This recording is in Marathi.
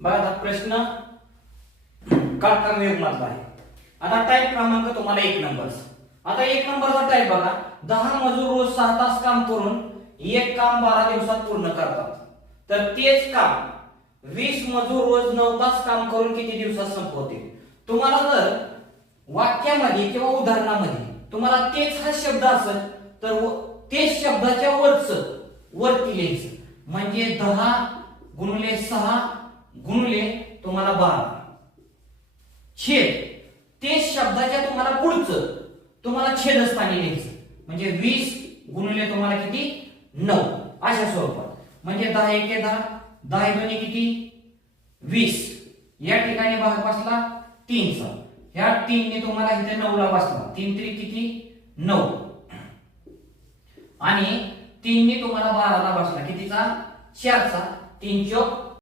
बघा आता प्रश्न काटक्रम मधला आहे. आता टाईप क्रमांक तुम्हाला 1 नंबर. आता 1 नंबरचा टाईप बघा, 10 मजूर रोज 6 तास काम करून एक काम 12 दिवसात पूर्ण करतात. तर तेच काम 20 मजूर रोज 9 तास काम करून किती दिवसात संपवतील. तुम्हाला जर वाक्यामध्ये किंवा उदाहरणामध्ये तुम्हाला तेच हा शब्द असेल तर तेच शब्दाच्या वरती लिहायचं. म्हणजे 10 गुणिले 6 गुणिले तुम्हाला 12 छेद तेच शब्दाच्या तुम्हाला पुढचं तुम्हाला छेदस्थानी लिहायचं. म्हणजे 20 गुणिले तुम्हाला किती 9 अशा स्वरूपात. म्हणजे 10 एके 10, 10 दोन्ही किती 20. या ठिकाणी भाग बसला 3 चा. ह्या 3 ने तुम्हाला इथे 9 ला बसला. 3 त्रिक किती 9 आणि 3 ने तुम्हाला 12 ला बसला. कितीचा 4 चा. 3 चौक